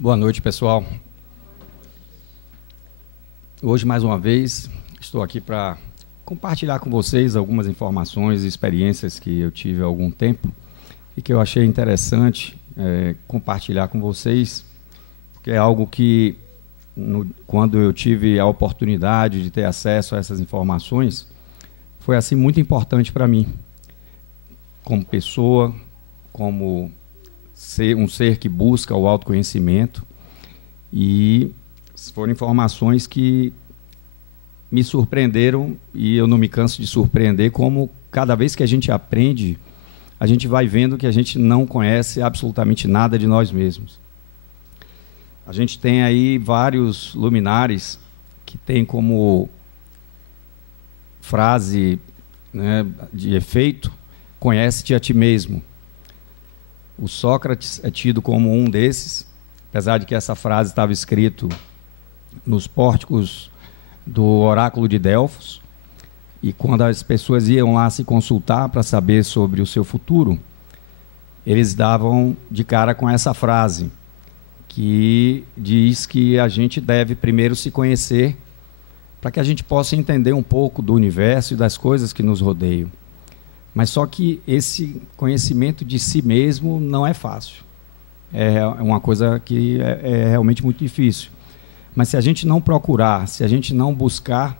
Boa noite, pessoal. Hoje, mais uma vez, estou aqui para compartilhar com vocês algumas informações e experiências que eu tive há algum tempo e que eu achei interessante compartilhar com vocês, porque é algo que, quando eu tive a oportunidade de ter acesso a essas informações, foi assim muito importante para mim, como pessoa, como um ser que busca o autoconhecimento, e foram informações que me surpreenderam, e eu não me canso de surpreender, como cada vez que a gente aprende, a gente vai vendo que a gente não conhece absolutamente nada de nós mesmos. A gente tem aí vários luminares que tem como frase, né, de efeito: conhece-te a ti mesmo. O Sócrates é tido como um desses, apesar de que essa frase estava escrita nos pórticos do oráculo de Delfos, e quando as pessoas iam lá se consultar para saber sobre o seu futuro, eles davam de cara com essa frase, que diz que a gente deve primeiro se conhecer para que a gente possa entender um pouco do universo e das coisas que nos rodeiam. Mas só que esse conhecimento de si mesmo não é fácil. É uma coisa que é realmente muito difícil. Mas se a gente não procurar, se a gente não buscar,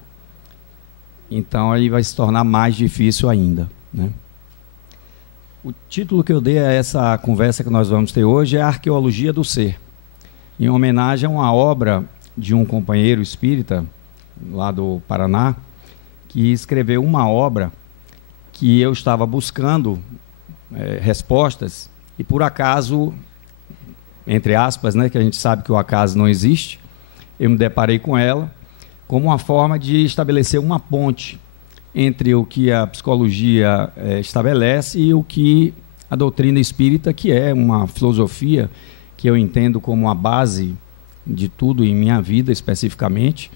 então aí vai se tornar mais difícil ainda, né? O título que eu dei a essa conversa que nós vamos ter hoje é a Arqueologia do Ser, em homenagem a uma obra de um companheiro espírita lá do Paraná, que escreveu uma obra que eu estava buscando respostas, e por acaso, entre aspas, né, que a gente sabe que o acaso não existe, eu me deparei com ela como uma forma de estabelecer uma ponte entre o que a psicologia estabelece e o que a doutrina espírita, que é uma filosofia que eu entendo como a base de tudo em minha vida especificamente.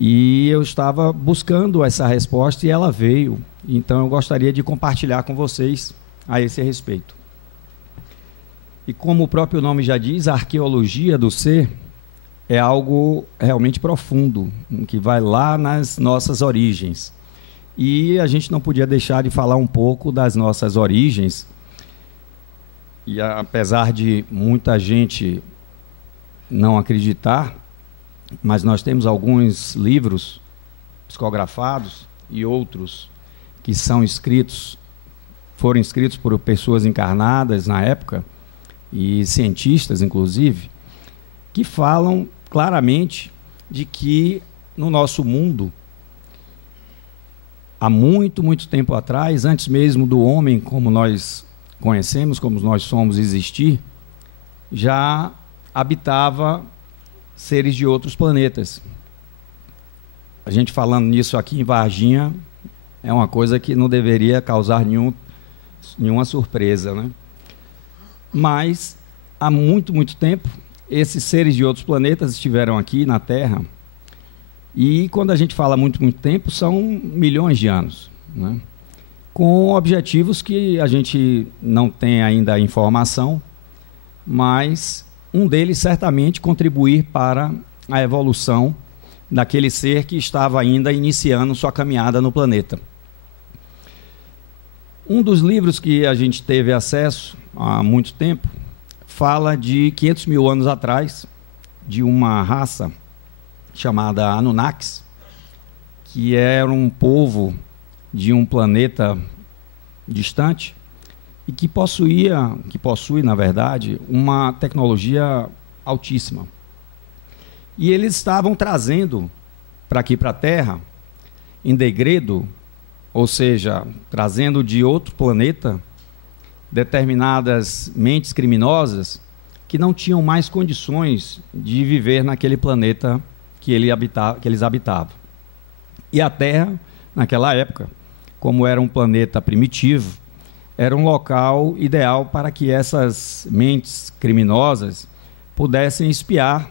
E eu estava buscando essa resposta e ela veio. Então eu gostaria de compartilhar com vocês a esse respeito. E como o próprio nome já diz, a arqueologia do ser é algo realmente profundo, que vai lá nas nossas origens. E a gente não podia deixar de falar um pouco das nossas origens. E apesar de muita gente não acreditar, mas nós temos alguns livros psicografados e outros que foram escritos por pessoas encarnadas na época, e cientistas inclusive, que falam claramente de que no nosso mundo, há muito, muito tempo atrás, antes mesmo do homem como nós conhecemos, como nós somos existir, já habitava seres de outros planetas. A gente falando nisso aqui em Varginha é uma coisa que não deveria causar nenhuma surpresa, né? Mas há muito, muito tempo, esses seres de outros planetas estiveram aqui na Terra, e quando a gente fala muito, muito tempo, são milhões de anos, né? Com objetivos que a gente não tem ainda a informação, mas um deles certamente contribuir para a evolução daquele ser que estava ainda iniciando sua caminhada no planeta. Um dos livros que a gente teve acesso há muito tempo fala de 500 mil anos atrás, de uma raça chamada Anunnakis, que era um povo de um planeta distante, e que possui, na verdade, uma tecnologia altíssima. E eles estavam trazendo para aqui, para a Terra, em degredo, ou seja, trazendo de outro planeta, determinadas mentes criminosas que não tinham mais condições de viver naquele planeta que eles habitavam. E a Terra, naquela época, como era um planeta primitivo, era um local ideal para que essas mentes criminosas pudessem espiar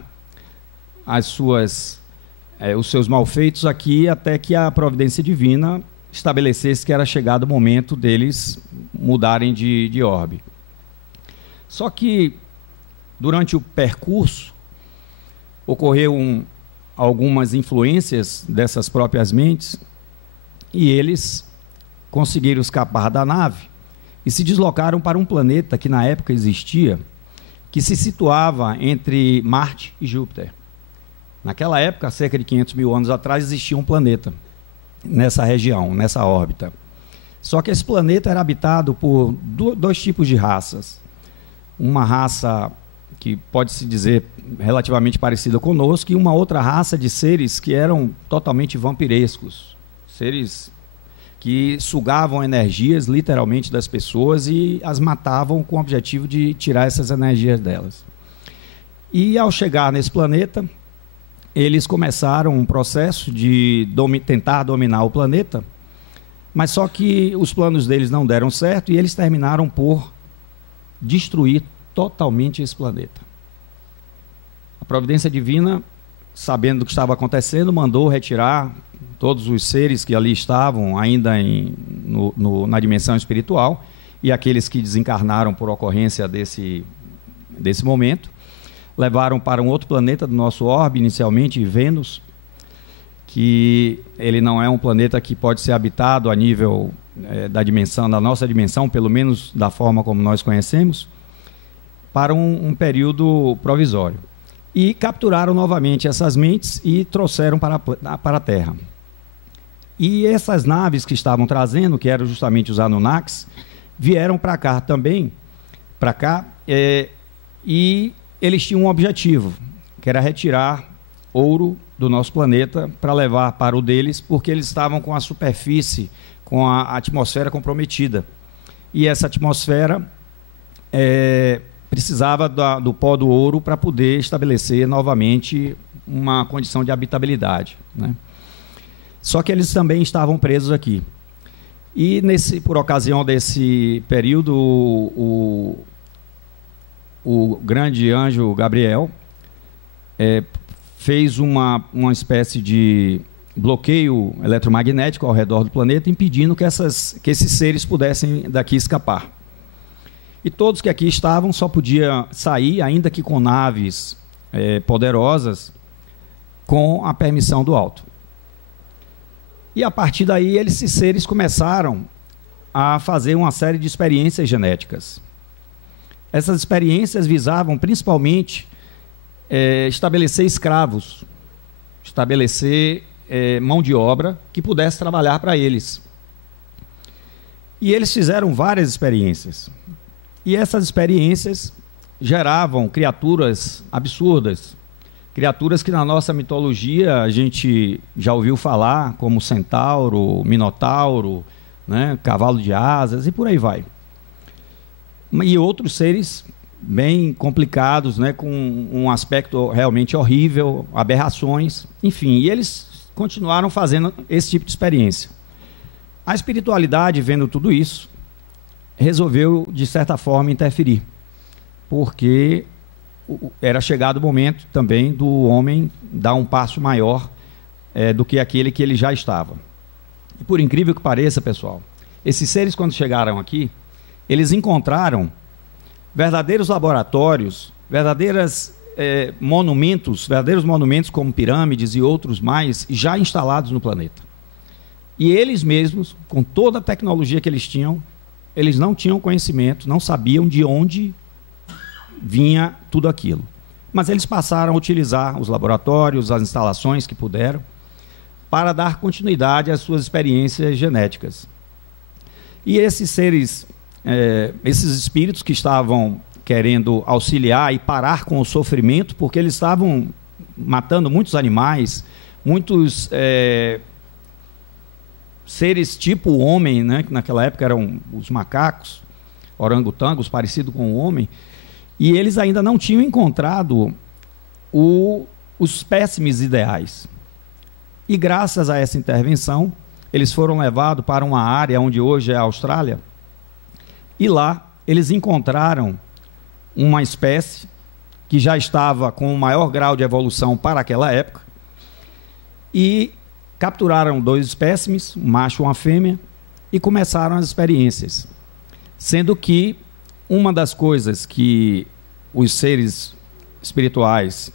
os seus malfeitos aqui, até que a providência divina estabelecesse que era chegado o momento deles mudarem de orbe. Só que Durante o percurso, ocorreu algumas influências dessas próprias mentes e eles conseguiram escapar da nave e se deslocaram para um planeta que na época existia, que se situava entre Marte e Júpiter. Naquela época, cerca de 500 mil anos atrás, existia um planeta nessa região, nessa órbita. Só que esse planeta era habitado por dois tipos de raças. Uma raça que pode-se dizer relativamente parecida conosco, e uma outra raça de seres que eram totalmente vampirescos, seres que sugavam energias literalmente das pessoas e as matavam com o objetivo de tirar essas energias delas. E ao chegar nesse planeta, eles começaram um processo de tentar dominar o planeta, mas só que os planos deles não deram certo e eles terminaram por destruir totalmente esse planeta. A providência divina, sabendo do que estava acontecendo, mandou retirar todos os seres que ali estavam ainda na dimensão espiritual e aqueles que desencarnaram por ocorrência desse momento, levaram para um outro planeta do nosso orbe, inicialmente Vênus, que ele não é um planeta que pode ser habitado a nível da nossa dimensão, pelo menos da forma como nós conhecemos, para um período provisório. E capturaram novamente essas mentes e trouxeram para a Terra. E essas naves que estavam trazendo, que eram justamente os Anunnakis, vieram para cá também, e eles tinham um objetivo, que era retirar ouro do nosso planeta para levar para o deles, porque eles estavam com a superfície, com a atmosfera comprometida. E essa atmosfera precisava do pó do ouro para poder estabelecer novamente uma condição de habitabilidade, né? Só que eles também estavam presos aqui. E por ocasião desse período, o grande anjo Gabriel fez uma espécie de bloqueio eletromagnético ao redor do planeta, impedindo que esses seres pudessem daqui escapar. E todos que aqui estavam só podiam sair, ainda que com naves poderosas, com a permissão do alto. E a partir daí, esses seres começaram a fazer uma série de experiências genéticas. Essas experiências visavam principalmente estabelecer escravos, estabelecer mão de obra que pudesse trabalhar para eles. E eles fizeram várias experiências. E essas experiências geravam criaturas absurdas, criaturas que na nossa mitologia a gente já ouviu falar, como centauro, minotauro, né, cavalo de asas e por aí vai. E outros seres bem complicados, né, com um aspecto realmente horrível, aberrações, enfim, e eles continuaram fazendo esse tipo de experiência. A espiritualidade, vendo tudo isso, resolveu, de certa forma, interferir, porque era chegado o momento também do homem dar um passo maior do que aquele que ele já estava. E por incrível que pareça, pessoal, esses seres, quando chegaram aqui, eles encontraram verdadeiros laboratórios, verdadeiros monumentos como pirâmides e outros mais, já instalados no planeta. E eles mesmos, com toda a tecnologia que eles tinham, eles não tinham conhecimento, não sabiam de onde vinha tudo aquilo. Mas eles passaram a utilizar os laboratórios, as instalações que puderam, para dar continuidade às suas experiências genéticas. E esses seres, esses espíritos que estavam querendo auxiliar e parar com o sofrimento, porque eles estavam matando muitos animais, muitos seres tipo homem, né, que naquela época eram os macacos, orangotangos, parecidos com o homem, e eles ainda não tinham encontrado os espécimes ideais. E graças a essa intervenção, eles foram levados para uma área onde hoje é a Austrália, e lá eles encontraram uma espécie que já estava com o maior grau de evolução para aquela época, e capturaram 2 espécimes, um macho e uma fêmea, e começaram as experiências. Sendo que uma das coisas que os seres espirituais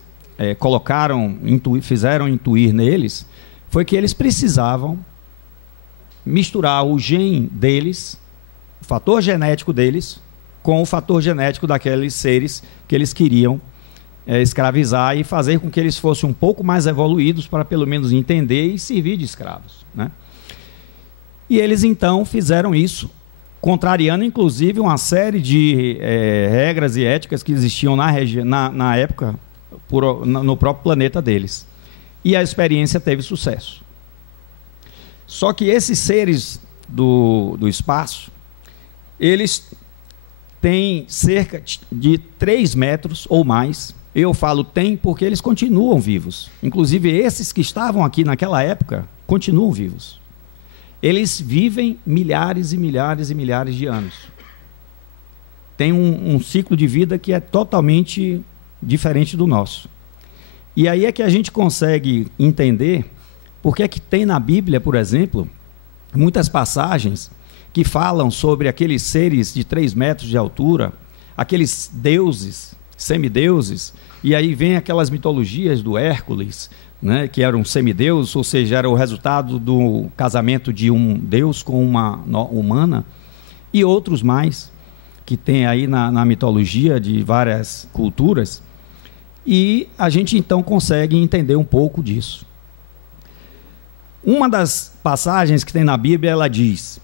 fizeram intuir neles, foi que eles precisavam misturar o gene deles, o fator genético deles, com o fator genético daqueles seres que eles queriam escravizar e fazer com que eles fossem um pouco mais evoluídos para pelo menos entender e servir de escravos, né? E eles então fizeram isso, contrariando inclusive uma série de regras e éticas que existiam na época no próprio planeta deles. E a experiência teve sucesso. Só que esses seres do espaço, eles têm cerca de 3 metros ou mais. Eu falo tem porque eles continuam vivos. Inclusive esses que estavam aqui naquela época continuam vivos. Eles vivem milhares e milhares e milhares de anos. Tem um ciclo de vida que é totalmente diferente do nosso. E aí é que a gente consegue entender por que é que tem na Bíblia, por exemplo, muitas passagens que falam sobre aqueles seres de 3 metros de altura, aqueles deuses, semideuses, e aí vem aquelas mitologias do Hércules, né, que era um semideus, ou seja, era o resultado do casamento de um deus com uma humana, e outros mais, que tem aí na mitologia de várias culturas, e a gente então consegue entender um pouco disso. Uma das passagens que tem na Bíblia, ela diz: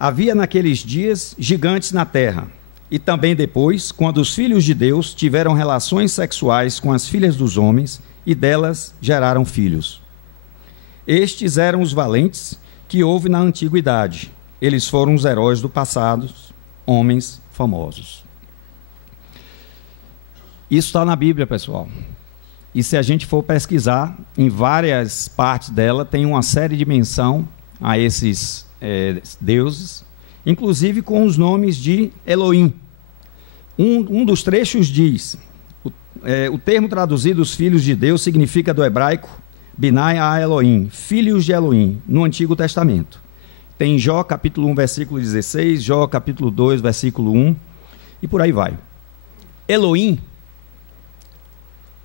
havia naqueles dias gigantes na terra, e também depois, quando os filhos de Deus tiveram relações sexuais com as filhas dos homens, e delas geraram filhos. Estes eram os valentes que houve na antiguidade. Eles foram os heróis do passado, homens famosos. Isso está na Bíblia, pessoal. E se a gente for pesquisar, em várias partes dela, tem uma série de menção a esses deuses, inclusive com os nomes de Elohim. Um dos trechos diz: o termo traduzido, os filhos de Deus, significa do hebraico Binai a Elohim, filhos de Elohim, no Antigo Testamento. Tem Jó capítulo 1, versículo 16, Jó capítulo 2, versículo 1, e por aí vai. Elohim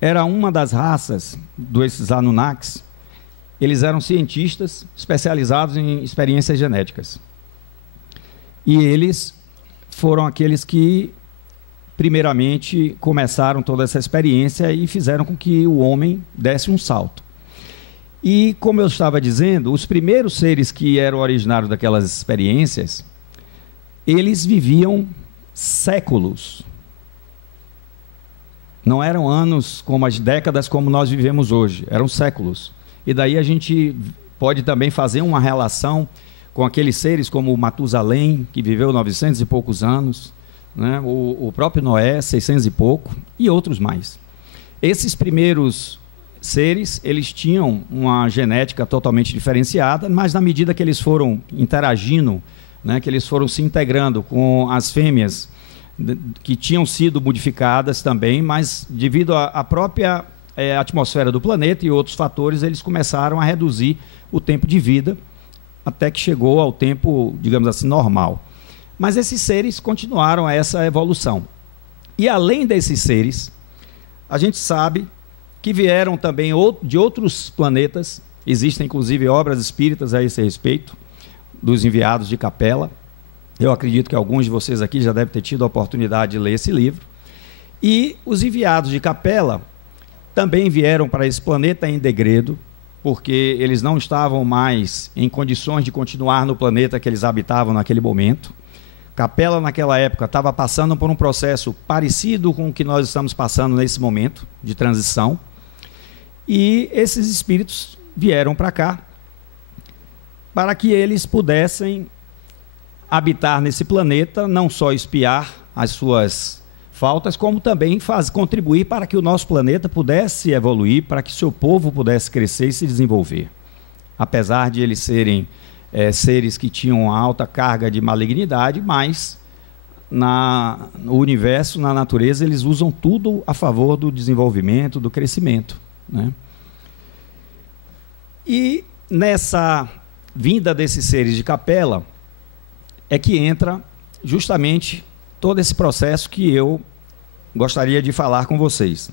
era uma das raças desses Anunnakis. Eles eram cientistas especializados em experiências genéticas. E eles foram aqueles que, primeiramente, começaram toda essa experiência e fizeram com que o homem desse um salto. E, como eu estava dizendo, os primeiros seres que eram originários daquelas experiências, eles viviam séculos. Não eram anos como as décadas como nós vivemos hoje, eram séculos. E daí a gente pode também fazer uma relação com aqueles seres como o Matusalém, que viveu 900 e poucos anos, né? O próprio Noé, 600 e pouco, e outros mais. Esses primeiros seres, eles tinham uma genética totalmente diferenciada, mas na medida que eles foram interagindo, né, que eles foram se integrando com as fêmeas que tinham sido modificadas também, mas devido à própria atmosfera do planeta e outros fatores, eles começaram a reduzir o tempo de vida, até que chegou ao tempo, digamos assim, normal. Mas esses seres continuaram essa evolução. E além desses seres, a gente sabe que vieram também de outros planetas, existem inclusive obras espíritas a esse respeito, dos enviados de Capela. Eu acredito que alguns de vocês aqui já devem ter tido a oportunidade de ler esse livro. E os enviados de Capela também vieram para esse planeta em degredo, porque eles não estavam mais em condições de continuar no planeta que eles habitavam naquele momento. Capela, naquela época, estava passando por um processo parecido com o que nós estamos passando nesse momento de transição. E esses espíritos vieram para cá para que eles pudessem habitar nesse planeta, não só espiar as suas faltas, como também contribuir para que o nosso planeta pudesse evoluir, para que seu povo pudesse crescer e se desenvolver. Apesar de eles serem seres que tinham uma alta carga de malignidade, mas no universo, na natureza, eles usam tudo a favor do desenvolvimento, do crescimento, né? E nessa vinda desses seres de Capela é que entra justamente todo esse processo que eu gostaria de falar com vocês,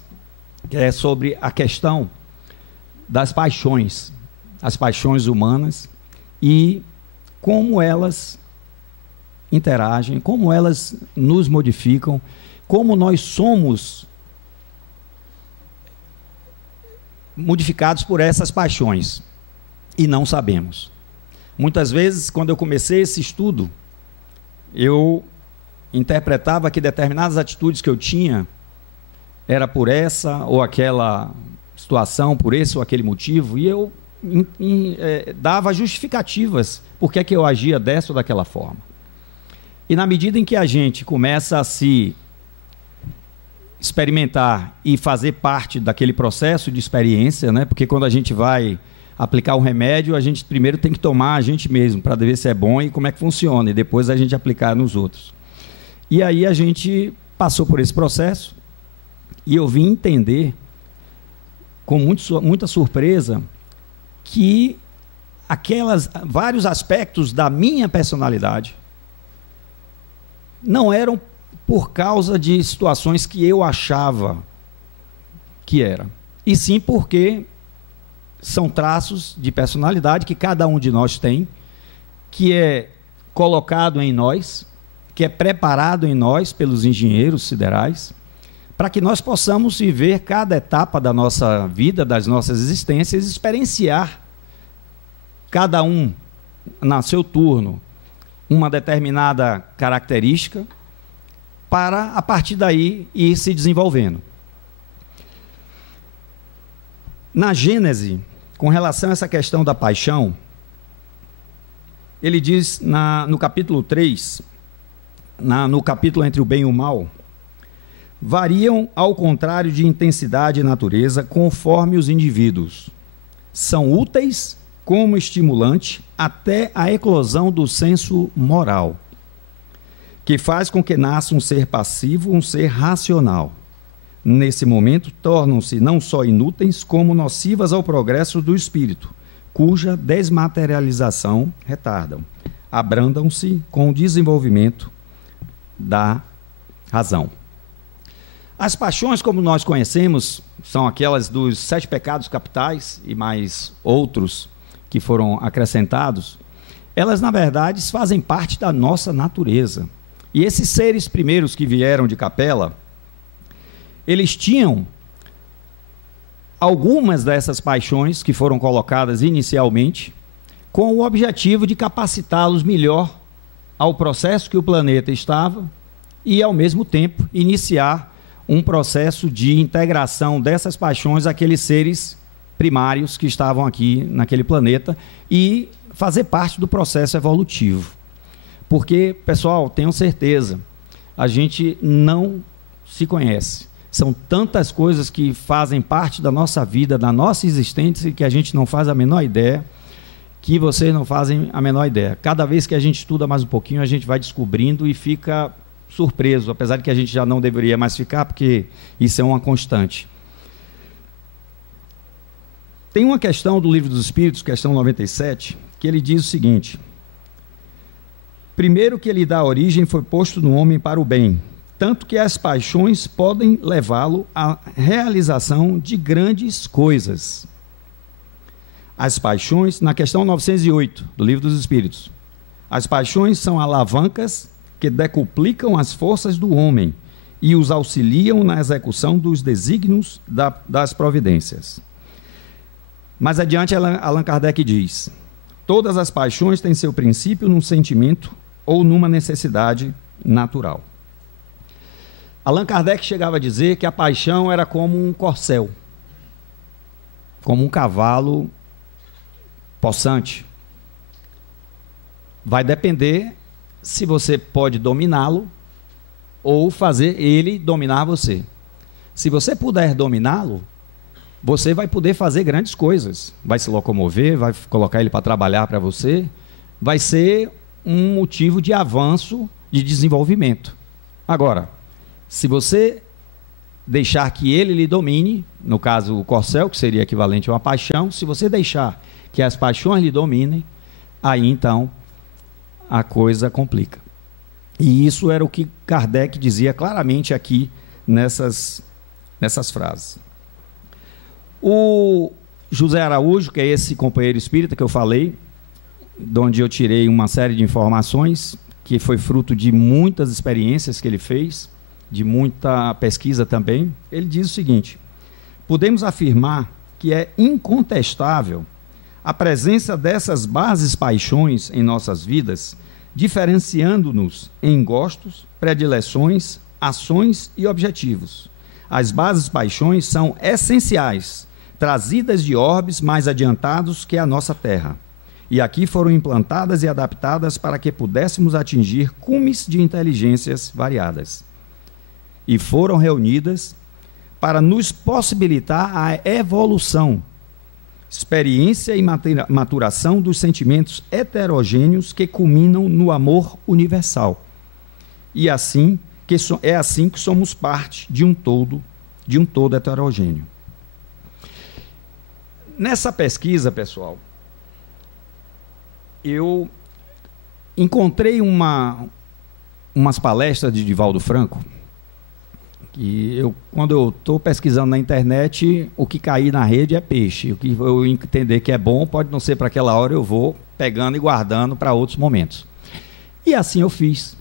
que é sobre a questão das paixões, as paixões humanas e como elas interagem, como elas nos modificam, como nós somos modificados por essas paixões e não sabemos. Muitas vezes, quando eu comecei esse estudo, eu interpretava que determinadas atitudes que eu tinha era por essa ou aquela situação, por esse ou aquele motivo, e eu dava justificativas por que eu agia dessa ou daquela forma. E na medida em que a gente começa a se experimentar e fazer parte daquele processo de experiência, né? Porque quando a gente vai aplicar um remédio, a gente primeiro tem que tomar a gente mesmo, para ver se é bom e como é que funciona, e depois a gente aplicar nos outros. E aí a gente passou por esse processo, e eu vim entender, com muita surpresa, que vários aspectos da minha personalidade não eram por causa de situações que eu achava que era, e sim porque são traços de personalidade que cada um de nós tem, que é colocado em nós, que é preparado em nós pelos engenheiros siderais, para que nós possamos viver cada etapa da nossa vida, das nossas existências, experienciar cada um, no seu turno, uma determinada característica, para, a partir daí, ir se desenvolvendo. Na Gênese, com relação a essa questão da paixão, ele diz no capítulo 3, no capítulo entre o bem e o mal, variam ao contrário de intensidade e natureza conforme os indivíduos. São úteis como estimulante até a eclosão do senso moral, que faz com que nasça um ser passivo, um ser racional. Nesse momento, tornam-se não só inúteis, como nocivas ao progresso do espírito, cuja desmaterialização retardam. Abrandam-se com o desenvolvimento da razão. As paixões, como nós conhecemos, são aquelas dos 7 pecados capitais e mais outros que foram acrescentados. Elas, na verdade, fazem parte da nossa natureza. E esses seres primeiros que vieram de Capela, eles tinham algumas dessas paixões que foram colocadas inicialmente, com o objetivo de capacitá-los melhor ao processo que o planeta estava e, ao mesmo tempo, iniciar um processo de integração dessas paixões àqueles seres primários que estavam aqui naquele planeta e fazer parte do processo evolutivo. Porque, pessoal, tenham certeza, a gente não se conhece. São tantas coisas que fazem parte da nossa vida, da nossa existência, que a gente não faz a menor ideia, que vocês não fazem a menor ideia. Cada vez que a gente estuda mais um pouquinho, a gente vai descobrindo e fica surpreso, apesar de que a gente já não deveria mais ficar, porque isso é uma constante. Tem uma questão do Livro dos Espíritos, questão 97, que ele diz o seguinte: primeiro que ele dá origem foi posto no homem para o bem, tanto que as paixões podem levá-lo à realização de grandes coisas. As paixões, na questão 908 do Livro dos Espíritos, as paixões são alavancas que decuplicam as forças do homem e os auxiliam na execução dos desígnios das providências. Mais adiante, Allan Kardec diz: todas as paixões têm seu princípio num sentimento ou numa necessidade natural. Allan Kardec chegava a dizer que a paixão era como um corcel, como um cavalo possante. Vai depender se você pode dominá-lo ou fazer ele dominar você. Se você puder dominá-lo, você vai poder fazer grandes coisas. Vai se locomover, vai colocar ele para trabalhar para você, vai ser um motivo de avanço, de desenvolvimento. Agora, se você deixar que ele lhe domine, no caso o corcel, que seria equivalente a uma paixão, se você deixar que as paixões lhe dominem, aí então a coisa complica. E isso era o que Kardec dizia claramente aqui nessas frases. O José Araújo, que é esse companheiro espírita que eu falei, de onde eu tirei uma série de informações, que foi fruto de muitas experiências que ele fez, de muita pesquisa também, ele diz o seguinte: podemos afirmar que é incontestável a presença dessas bases paixões em nossas vidas, diferenciando-nos em gostos, predileções, ações e objetivos. As bases paixões são essenciais, trazidas de orbes mais adiantados que a nossa Terra, e aqui foram implantadas e adaptadas para que pudéssemos atingir cumes de inteligências variadas. E foram reunidas para nos possibilitar a evolução, experiência e maturação dos sentimentos heterogêneos que culminam no amor universal. E é assim que somos parte de um todo heterogêneo. Nessa pesquisa, pessoal, eu encontrei umas palestras de Divaldo Franco, que quando eu estou pesquisando na internet, o que cair na rede é peixe. O que eu entender que é bom, pode não ser para aquela hora, eu vou pegando e guardando para outros momentos. E assim eu fiz.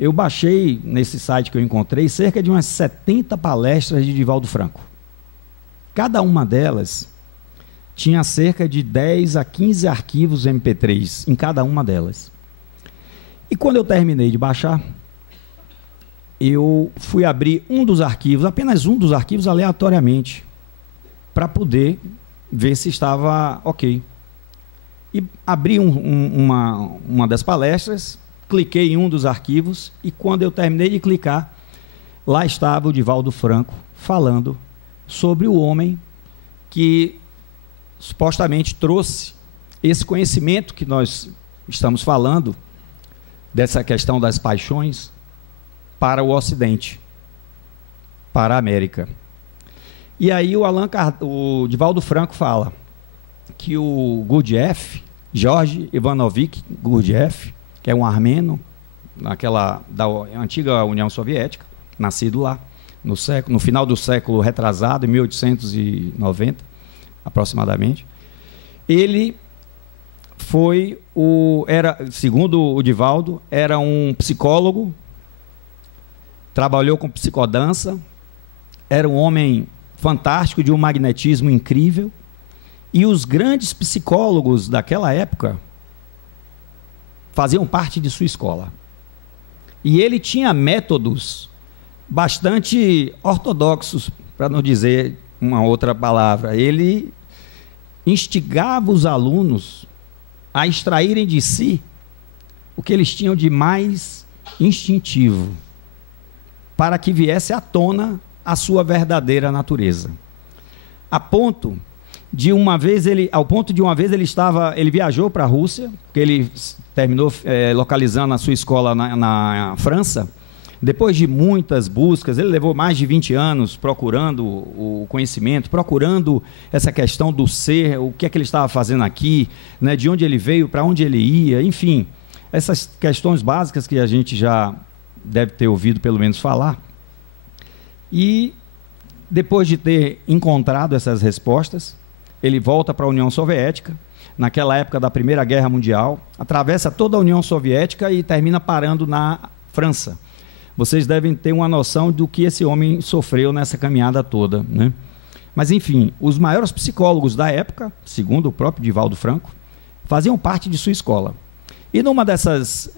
Eu baixei, nesse site que eu encontrei, cerca de umas 70 palestras de Divaldo Franco. Cada uma delas tinha cerca de 10 a 15 arquivos MP3 em cada uma delas. E quando eu terminei de baixar, eu fui abrir um dos arquivos, apenas um dos arquivos, aleatoriamente, para poder ver se estava ok. E abri uma das palestras, cliquei em um dos arquivos, e quando eu terminei de clicar, lá estava o Divaldo Franco falando sobre o homem que supostamente trouxe esse conhecimento que nós estamos falando, dessa questão das paixões, para o Ocidente, para a América. E aí o Divaldo Franco fala que o Gurdjieff, George Ivanovich Gurdjieff, que é um armeno, da antiga União Soviética, nascido lá, no final do século retrasado, em 1890, aproximadamente, ele segundo o Divaldo, era um psicólogo, trabalhou com psicodança, era um homem fantástico, de um magnetismo incrível, e os grandes psicólogos daquela época faziam parte de sua escola. E ele tinha métodos bastante ortodoxos, para não dizer uma outra palavra. Ele instigava os alunos a extraírem de si o que eles tinham de mais instintivo, para que viesse à tona a sua verdadeira natureza. Ao ponto de uma vez ele viajou para a Rússia, porque ele terminou localizando a sua escola na França. Depois de muitas buscas, ele levou mais de 20 anos procurando o conhecimento, procurando essa questão do ser, o que é que ele estava fazendo aqui, né, de onde ele veio, para onde ele ia, enfim, essas questões básicas que a gente já deve ter ouvido pelo menos falar. E depois de ter encontrado essas respostas, ele volta para a União Soviética, naquela época da Primeira Guerra Mundial, atravessa toda a União Soviética e termina parando na França. Vocês devem ter uma noção do que esse homem sofreu nessa caminhada toda, né? Mas, enfim, os maiores psicólogos da época, segundo o próprio Divaldo Franco, faziam parte de sua escola. E numa dessas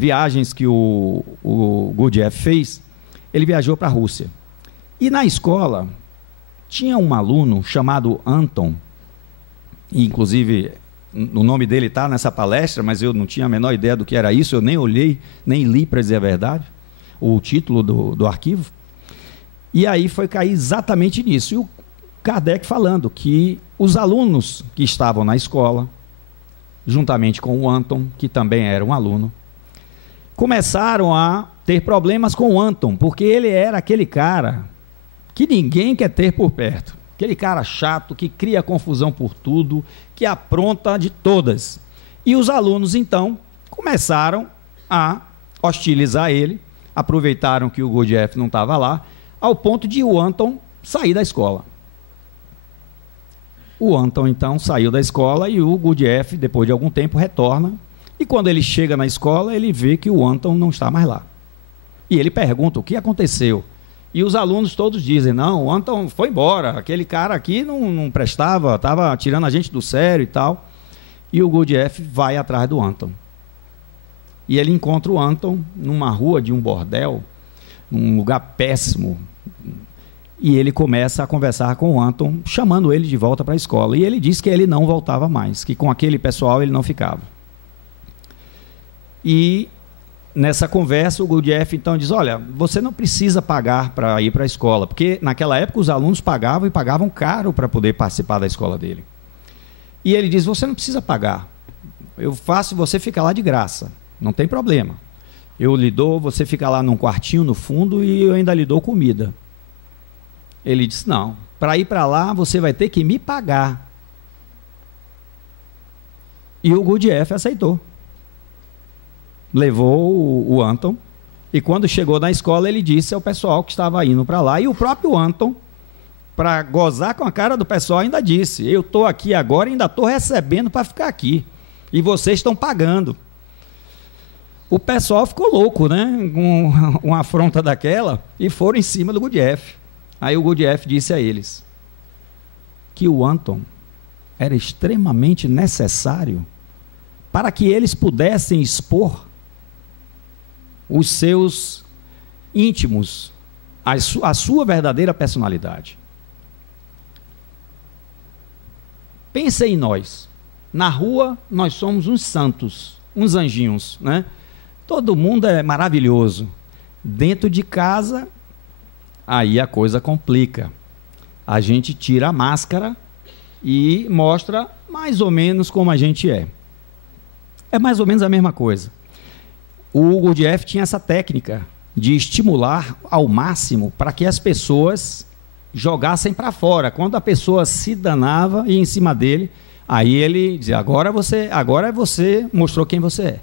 viagens que o Gurdjieff fez, ele viajou para a Rússia. E na escola tinha um aluno chamado Anton, e inclusive o nome dele está nessa palestra, mas eu não tinha a menor ideia do que era isso, eu nem olhei, nem li, para dizer a verdade, o título do arquivo. E aí foi cair exatamente nisso. E o Kardec falando que os alunos que estavam na escola, juntamente com o Anton, que também era um aluno, começaram a ter problemas com o Anton, porque ele era aquele cara que ninguém quer ter por perto. Aquele cara chato, que cria confusão por tudo, que apronta de todas. E os alunos, então, começaram a hostilizar ele, aproveitaram que o Gurdjieff não estava lá, ao ponto de o Anton sair da escola. O Anton, então, saiu da escola e o Gurdjieff, depois de algum tempo, retorna. E quando ele chega na escola, ele vê que o Anton não está mais lá. E ele pergunta o que aconteceu. E os alunos todos dizem, não, o Anton foi embora, aquele cara aqui não prestava, estava tirando a gente do sério e tal. E o Gurdjieff vai atrás do Anton. E ele encontra o Anton numa rua de um bordel, num lugar péssimo. E ele começa a conversar com o Anton, chamando ele de volta para a escola. E ele diz que ele não voltava mais, que com aquele pessoal ele não ficava. E nessa conversa o Gurdjieff então diz, olha, você não precisa pagar para ir para a escola, porque naquela época os alunos pagavam e pagavam caro para poder participar da escola dele. E ele diz, você não precisa pagar, eu faço você ficar lá de graça, não tem problema. Eu lhe dou, você fica lá num quartinho no fundo e eu ainda lhe dou comida. Ele disse, não, para ir para lá você vai ter que me pagar. E o Gurdjieff aceitou. Levou o Anton, e quando chegou na escola ele disse ao pessoal que estava indo para lá, e o próprio Anton, para gozar com a cara do pessoal, ainda disse, eu estou aqui agora e ainda estou recebendo para ficar aqui, e vocês estão pagando. O pessoal ficou louco, né, com uma afronta daquela, e foram em cima do Gurdjieff. Aí o Gurdjieff disse a eles que o Anton era extremamente necessário para que eles pudessem expor os seus íntimos, a sua verdadeira personalidade. Pensem em nós. Na rua, nós somos uns santos, uns anjinhos, né? Todo mundo é maravilhoso. Dentro de casa, aí a coisa complica. A gente tira a máscara e mostra mais ou menos como a gente é. É mais ou menos a mesma coisa. O Gurdjieff tinha essa técnica de estimular ao máximo para que as pessoas jogassem para fora. Quando a pessoa se danava e em cima dele, aí ele dizia, agora você mostrou quem você é.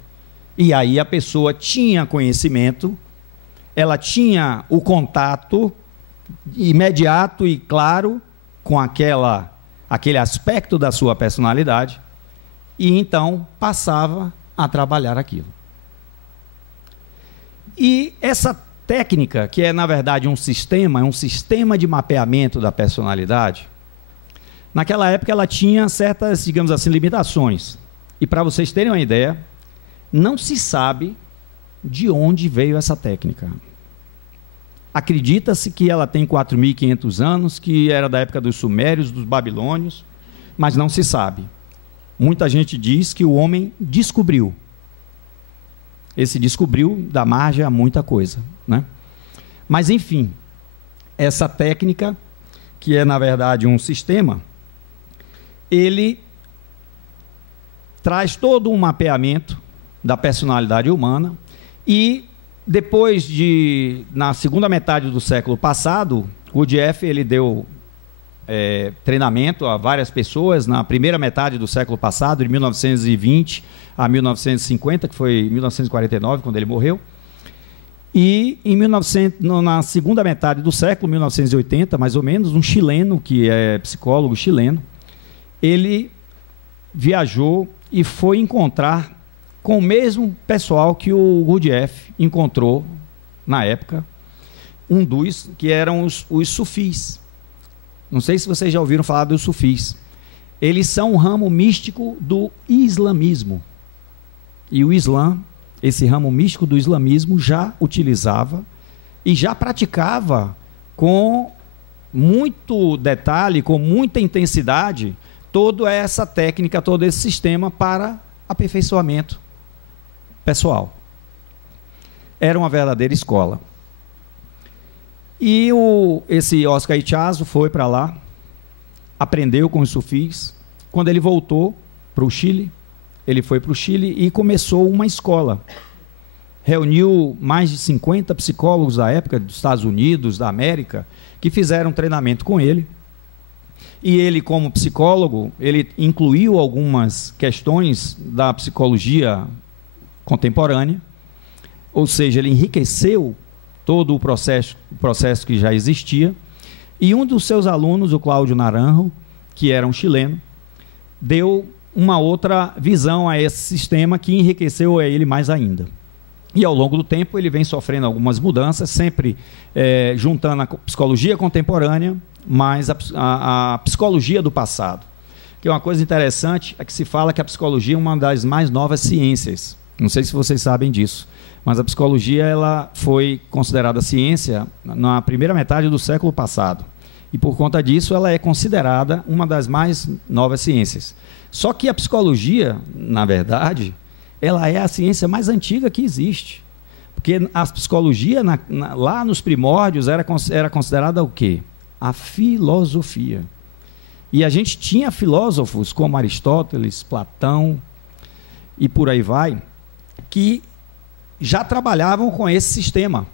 E aí a pessoa tinha conhecimento, ela tinha o contato imediato e claro com aquele aspecto da sua personalidade, e então passava a trabalhar aquilo. E essa técnica, que é na verdade um sistema de mapeamento da personalidade, naquela época ela tinha certas, digamos assim, limitações. E para vocês terem uma ideia, não se sabe de onde veio essa técnica. Acredita-se que ela tem 4.500 anos, que era da época dos sumérios, dos babilônios, mas não se sabe. Muita gente diz que o homem descobriu. Esse descobriu dá margem a muita coisa, né? Mas, enfim, essa técnica, que é, na verdade, um sistema, ele traz todo um mapeamento da personalidade humana e, depois na segunda metade do século passado, Gurdjieff ele deu treinamento a várias pessoas na primeira metade do século passado, de 1920 a 1950, que foi 1949, quando ele morreu. E na segunda metade do século, 1980, mais ou menos, um chileno, que é psicólogo chileno, ele viajou e foi encontrar com o mesmo pessoal que o Gurdjieff encontrou na época, que eram os sufis. Não sei se vocês já ouviram falar dos sufis. Eles são um ramo místico do islamismo. E o Islã, esse ramo místico do islamismo, já utilizava e já praticava com muito detalhe, com muita intensidade, toda essa técnica, todo esse sistema para aperfeiçoamento pessoal. Era uma verdadeira escola. E esse Oscar Ichazo foi para lá, aprendeu com os sufis. Quando ele voltou para o Chile, ele foi para o Chile e começou uma escola. Reuniu mais de 50 psicólogos da época, dos Estados Unidos, da América, que fizeram treinamento com ele. E ele, como psicólogo, ele incluiu algumas questões da psicologia contemporânea, ou seja, ele enriqueceu todo o processo que já existia, e um dos seus alunos, o Cláudio Naranjo, que era um chileno, deu uma outra visão a esse sistema que enriqueceu ele mais ainda. E ao longo do tempo ele vem sofrendo algumas mudanças, sempre juntando a psicologia contemporânea, mais a psicologia do passado. Que é uma coisa interessante, é que se fala que a psicologia é uma das mais novas ciências. Não sei se vocês sabem disso, mas a psicologia ela foi considerada ciência na primeira metade do século passado. E por conta disso ela é considerada uma das mais novas ciências. Só que a psicologia, na verdade, ela é a ciência mais antiga que existe. Porque a psicologia, lá nos primórdios, era considerada o quê? A filosofia. E a gente tinha filósofos como Aristóteles, Platão e por aí vai, que já trabalhavam com esse sistema.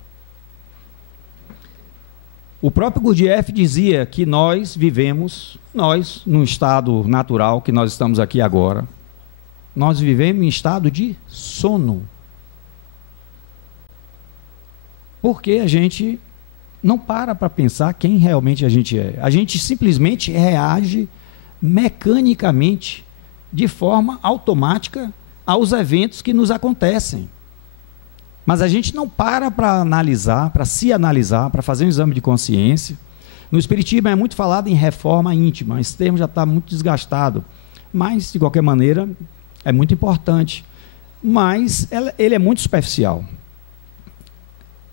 O próprio Gurdjieff dizia que nós vivemos, num estado natural que nós estamos aqui agora, nós vivemos em estado de sono. Porque a gente não para pensar quem realmente a gente é. A gente simplesmente reage mecanicamente, de forma automática, aos eventos que nos acontecem. Mas a gente não para analisar, para se analisar, para fazer um exame de consciência. No Espiritismo é muito falado em reforma íntima, esse termo já está muito desgastado, mas, de qualquer maneira, é muito importante. Mas ele é muito superficial.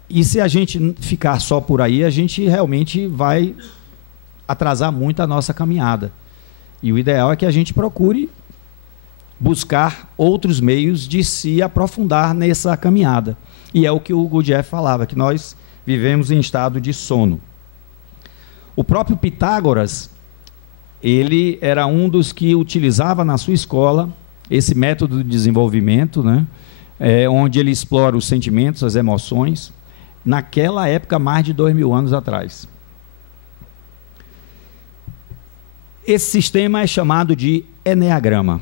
E se a gente ficar só por aí, a gente realmente vai atrasar muito a nossa caminhada. E o ideal é que a gente procure buscar outros meios de se aprofundar nessa caminhada. E é o que o Gurdjieff falava, que nós vivemos em estado de sono. O próprio Pitágoras, ele era um dos que utilizava na sua escola esse método de desenvolvimento, né? Onde ele explora os sentimentos, as emoções, naquela época, mais de 2000 anos atrás. Esse sistema é chamado de Eneagrama.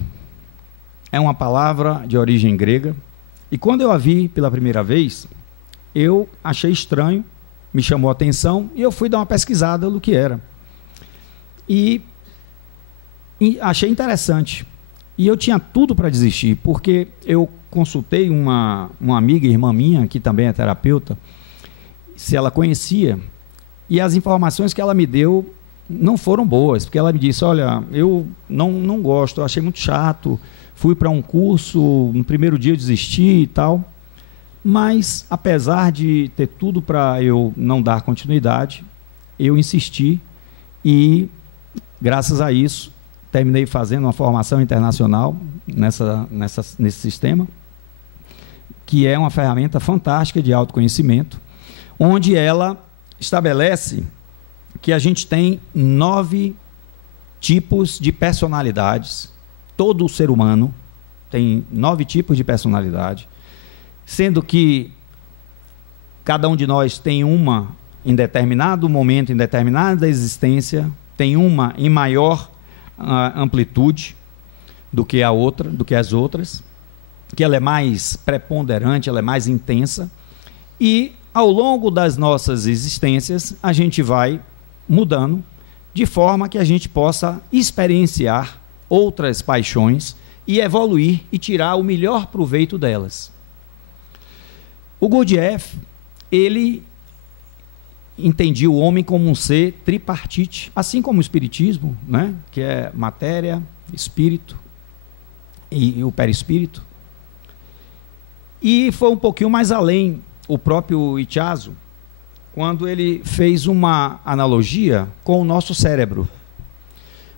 É uma palavra de origem grega, e quando eu a vi pela primeira vez, eu achei estranho, me chamou a atenção, e eu fui dar uma pesquisada no que era. E achei interessante. E eu tinha tudo para desistir, porque eu consultei uma amiga, irmã minha, que também é terapeuta, se ela conhecia, e as informações que ela me deu não foram boas, porque ela me disse, olha, eu não gosto, eu achei muito chato, fui para um curso, no primeiro dia eu desisti e tal, mas apesar de ter tudo para eu não dar continuidade, eu insisti e, graças a isso, terminei fazendo uma formação internacional nesse sistema, que é uma ferramenta fantástica de autoconhecimento, onde ela estabelece que a gente tem 9 tipos de personalidades. Todo ser humano tem 9 tipos de personalidade, sendo que cada um de nós tem uma em determinado momento, em determinada existência, tem uma em maior amplitude do que a outra, do que as outras, que ela é mais preponderante, ela é mais intensa, e ao longo das nossas existências a gente vai mudando de forma que a gente possa experienciar outras paixões e evoluir e tirar o melhor proveito delas. O Gurdjieff, ele entendia o homem como um ser tripartite, assim como o espiritismo, né? Que é matéria, espírito e o perispírito. E foi um pouquinho mais além, o próprio Ichazo, quando ele fez uma analogia com o nosso cérebro.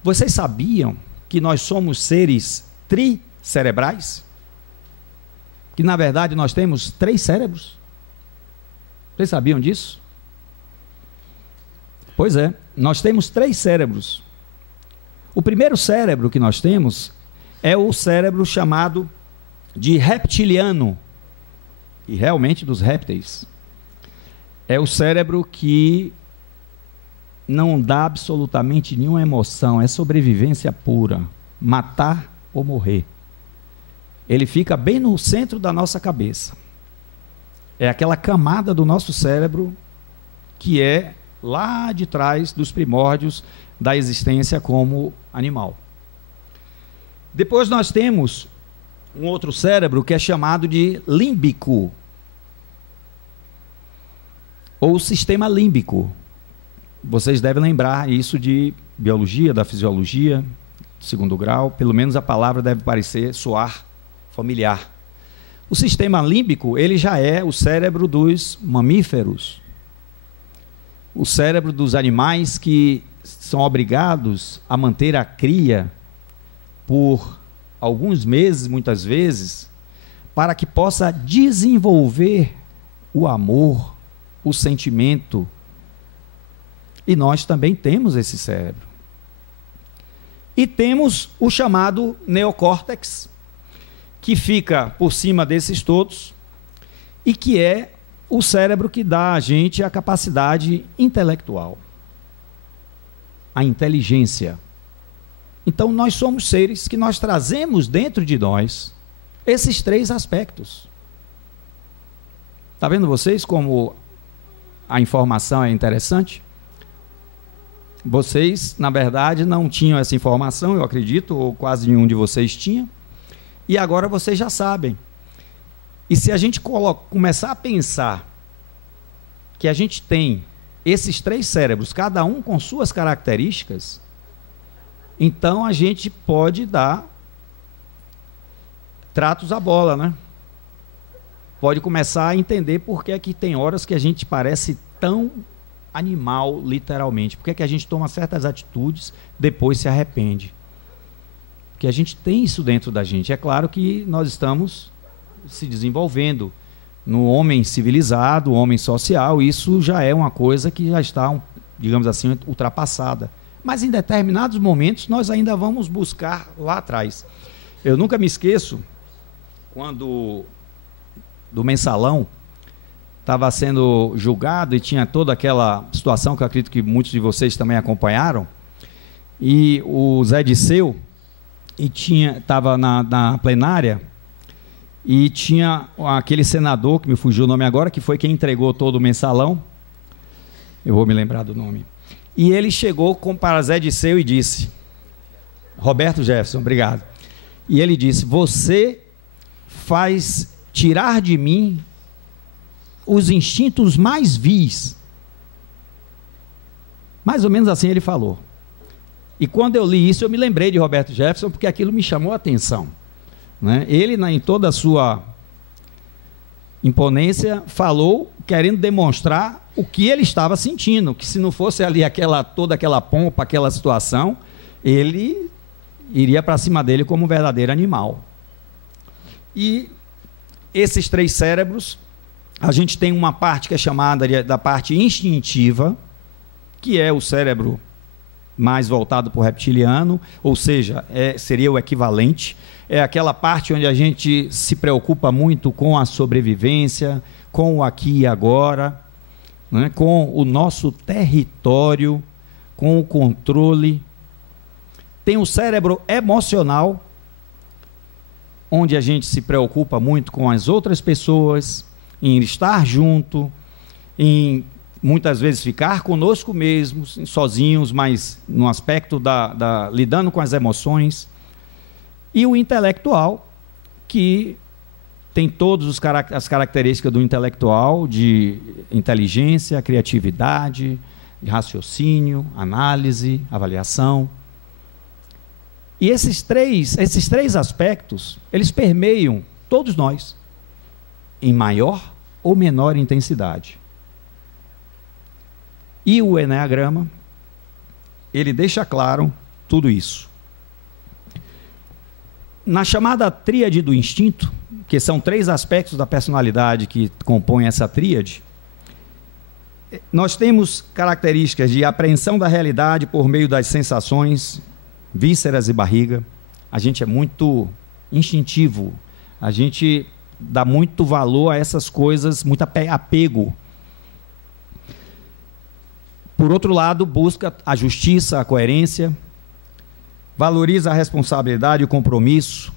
Vocês sabiam que nós somos seres tricerebrais? Que na verdade nós temos 3 cérebros? Vocês sabiam disso? Pois é, nós temos 3 cérebros. O primeiro cérebro que nós temos é o cérebro chamado de reptiliano, e realmente dos répteis. É o cérebro que não dá absolutamente nenhuma emoção, é sobrevivência pura, matar ou morrer. Ele fica bem no centro da nossa cabeça. É aquela camada do nosso cérebro que é lá de trás dos primórdios da existência como animal. Depois nós temos um outro cérebro que é chamado de límbico, ou sistema límbico. Vocês devem lembrar isso de biologia, da fisiologia, segundo grau, pelo menos a palavra deve soar familiar. O sistema límbico, ele já é o cérebro dos mamíferos, o cérebro dos animais que são obrigados a manter a cria por alguns meses, muitas vezes, para que possa desenvolver o amor, o sentimento. E nós também temos esse cérebro. E temos o chamado neocórtex, que fica por cima desses todos, e que é o cérebro que dá a gente a capacidade intelectual, a inteligência. Então nós somos seres que nós trazemos dentro de nós esses três aspectos. Está vendo vocês como a informação é interessante? Vocês, na verdade, não tinham essa informação, eu acredito, ou quase nenhum de vocês tinha, e agora vocês já sabem. E se a gente começar a pensar que a gente tem esses três cérebros, cada um com suas características, então a gente pode dar tratos à bola, né? Pode começar a entender por que é que tem horas que a gente parece tão animal, literalmente. Por que é que a gente toma certas atitudes, depois se arrepende? Porque a gente tem isso dentro da gente. É claro que nós estamos se desenvolvendo no homem civilizado, o homem social, isso já é uma coisa que já está, digamos assim, ultrapassada. Mas em determinados momentos nós ainda vamos buscar lá atrás. Eu nunca me esqueço quando do mensalão estava sendo julgado e tinha toda aquela situação que eu acredito que muitos de vocês também acompanharam, e o Zé Disseu estava na plenária e tinha aquele senador, que me fugiu o nome agora, que foi quem entregou todo o mensalão, eu vou me lembrar do nome, e ele chegou para Zé Disseu e disse, Roberto Jefferson, obrigado, e ele disse, você faz tirar de mim os instintos mais vis. Mais ou menos assim ele falou. E quando eu li isso, eu me lembrei de Roberto Jefferson, porque aquilo me chamou a atenção, né? Ele, em toda a sua imponência, falou querendo demonstrar o que ele estava sentindo, que se não fosse ali toda aquela pompa, aquela situação, ele iria para cima dele como um verdadeiro animal. E esses três cérebros, a gente tem uma parte que é chamada da parte instintiva, que é o cérebro mais voltado para o reptiliano, ou seja, seria o equivalente, é aquela parte onde a gente se preocupa muito com a sobrevivência, com o aqui e agora, né, com o nosso território, com o controle. Tem o cérebro emocional, onde a gente se preocupa muito com as outras pessoas, em estar junto, em muitas vezes ficar conosco mesmos, sozinhos, mas no aspecto lidando com as emoções. E o intelectual, que tem todas as características do intelectual, de inteligência, criatividade, de raciocínio, análise, avaliação. E esses três aspectos, eles permeiam todos nós, em maior ou menor intensidade. E o Eneagrama, ele deixa claro tudo isso. Na chamada tríade do instinto, que são três aspectos da personalidade que compõem essa tríade, nós temos características de apreensão da realidade por meio das sensações, vísceras e barriga. A gente é muito instintivo, a gente dá muito valor a essas coisas, muito apego. Por outro lado, busca a justiça, a coerência, valoriza a responsabilidade e o compromisso,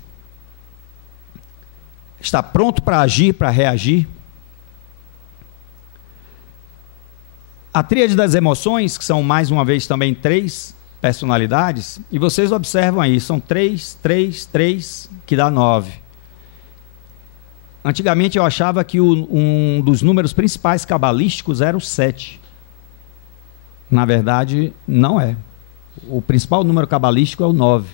está pronto para agir, para reagir, A tríade das emoções, que são mais uma vez também 3 personalidades, e vocês observam aí, são 3, 3, 3, que dá 9. Antigamente eu achava que um dos números principais cabalísticos era o 7. Na verdade, não é. O principal número cabalístico é o 9.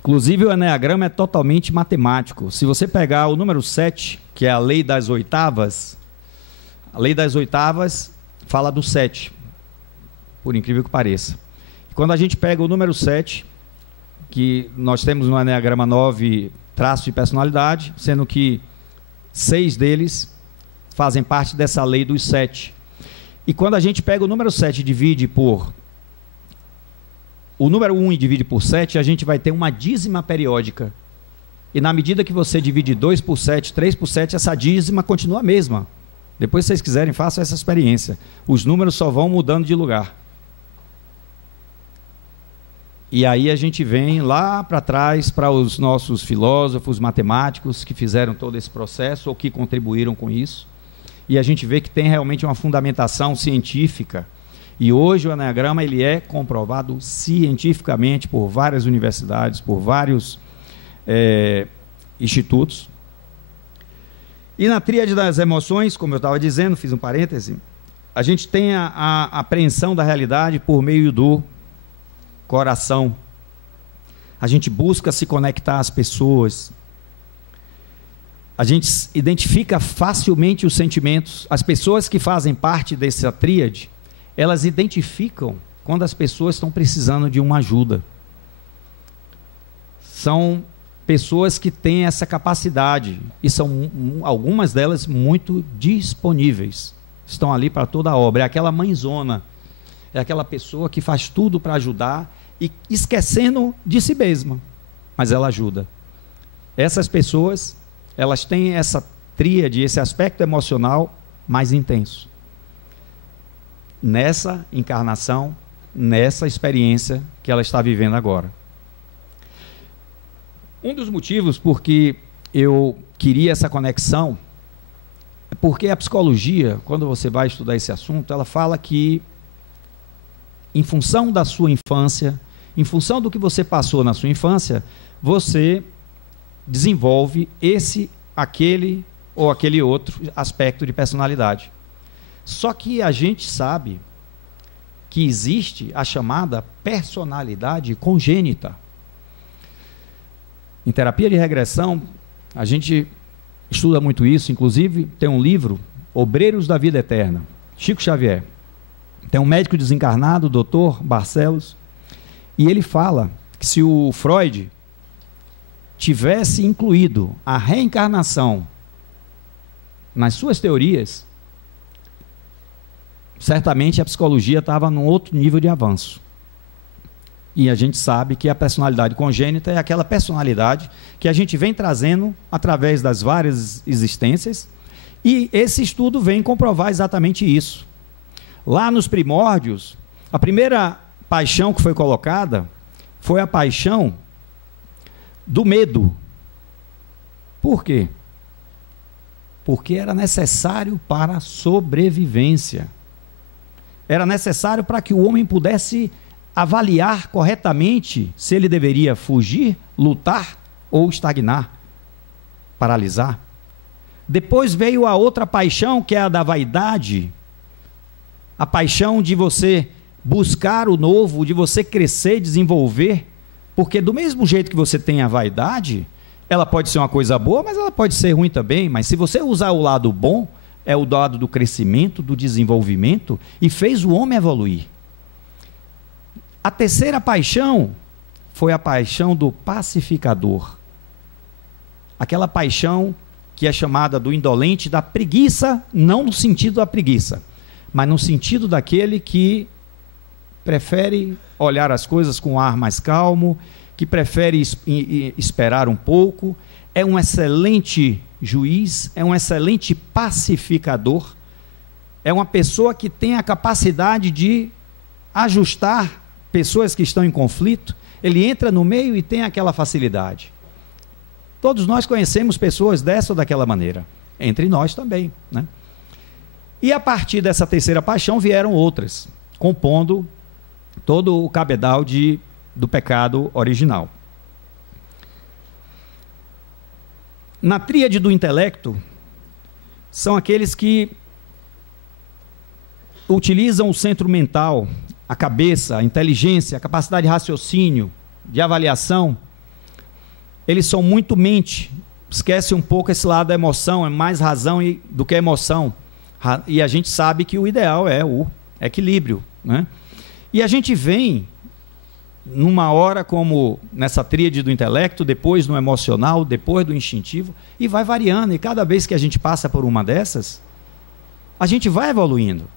Inclusive o eneagrama é totalmente matemático. Se você pegar o número 7, que é a lei das oitavas, a lei das oitavas fala do 7, por incrível que pareça. E quando a gente pega o número 7, que nós temos no eneagrama 9 traços de personalidade, sendo que 6 deles fazem parte dessa lei dos 7. E quando a gente pega o número 7 e divide por o número 1 e divide por 7, a gente vai ter uma dízima periódica. E na medida que você divide 2 por 7, 3 por 7, essa dízima continua a mesma. Depois, se vocês quiserem, façam essa experiência. Os números só vão mudando de lugar. E aí a gente vem lá para trás para os nossos filósofos, matemáticos que fizeram todo esse processo ou que contribuíram com isso. E a gente vê que tem realmente uma fundamentação científica. E hoje o eneagrama ele é comprovado cientificamente por várias universidades, por vários institutos. E na tríade das emoções, como eu estava dizendo, fiz um parêntese, a gente tem a apreensão da realidade por meio do coração. A gente busca se conectar às pessoas. A gente identifica facilmente os sentimentos. As pessoas que fazem parte dessa tríade, elas identificam quando as pessoas estão precisando de uma ajuda. São pessoas que têm essa capacidade, e são algumas delas muito disponíveis. Estão ali para toda a obra. É aquela mãezona, é aquela pessoa que faz tudo para ajudar e esquecendo de si mesma, mas ela ajuda. Essas pessoas, elas têm essa tríade, esse aspecto emocional mais intenso. Nessa encarnação, nessa experiência que ela está vivendo agora. Um dos motivos por que eu queria essa conexão é porque a psicologia, quando você vai estudar esse assunto, ela fala que em função da sua infância, em função do que você passou na sua infância, você desenvolve esse, aquele ou aquele outro aspecto de personalidade. Só que a gente sabe que existe a chamada personalidade congênita. Em terapia de regressão, a gente estuda muito isso, inclusive tem um livro, Obreiros da Vida Eterna, Chico Xavier. Tem um médico desencarnado, o Dr. Barcelos, e ele fala que se o Freud tivesse incluído a reencarnação nas suas teorias, certamente a psicologia estava num outro nível de avanço. E a gente sabe que a personalidade congênita é aquela personalidade que a gente vem trazendo através das várias existências, e esse estudo vem comprovar exatamente isso. Lá nos primórdios, a primeira paixão que foi colocada foi a paixão do medo. Por quê? Porque era necessário para a sobrevivência. Era necessário para que o homem pudesse avaliar corretamente se ele deveria fugir, lutar ou estagnar, paralisar. Depois veio a outra paixão, que é a da vaidade, a paixão de você buscar o novo, de você crescer, desenvolver, porque do mesmo jeito que você tem a vaidade, ela pode ser uma coisa boa, mas ela pode ser ruim também. Mas se você usar o lado bom, é o lado do crescimento, do desenvolvimento, e fez o homem evoluir. A terceira paixão foi a paixão do pacificador. Aquela paixão que é chamada do indolente, da preguiça, não no sentido da preguiça, mas no sentido daquele que prefere olhar as coisas com um ar mais calmo, que prefere esperar um pouco, é um excelente juiz, é um excelente pacificador, é uma pessoa que tem a capacidade de ajustar pessoas que estão em conflito. Ele entra no meio e tem aquela facilidade. Todos nós conhecemos pessoas dessa ou daquela maneira, entre nós também, né? E a partir dessa terceira paixão vieram outras, compondo todo o cabedal do pecado original. Na tríade do intelecto, são aqueles que utilizam o centro mental, a cabeça, a inteligência, a capacidade de raciocínio, de avaliação. Eles são muito mente, esquece um pouco esse lado da emoção, é mais razão do que emoção. E a gente sabe que o ideal é o equilíbrio, né? E a gente vem numa hora como nessa tríade do intelecto, depois no emocional, depois do instintivo, e vai variando, e cada vez que a gente passa por uma dessas, a gente vai evoluindo.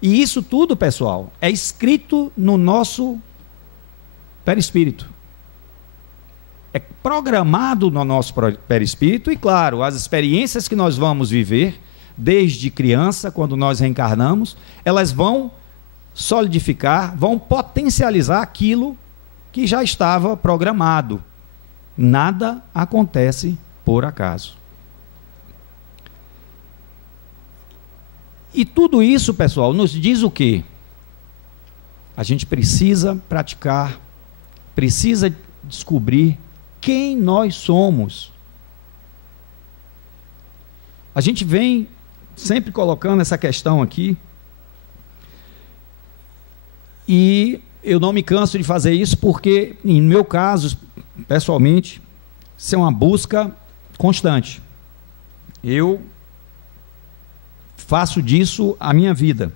E isso tudo, pessoal, é escrito no nosso perispírito. É programado no nosso perispírito, e claro, as experiências que nós vamos viver, desde criança, quando nós reencarnamos, elas vão solidificar, vão potencializar aquilo que já estava programado. Nada acontece por acaso. E tudo isso, pessoal, nos diz o quê? A gente precisa praticar, precisa descobrir quem nós somos. A gente vem sempre colocando essa questão aqui, e eu não me canso de fazer isso porque, em meu caso, pessoalmente, isso é uma busca constante. Eu faço disso a minha vida.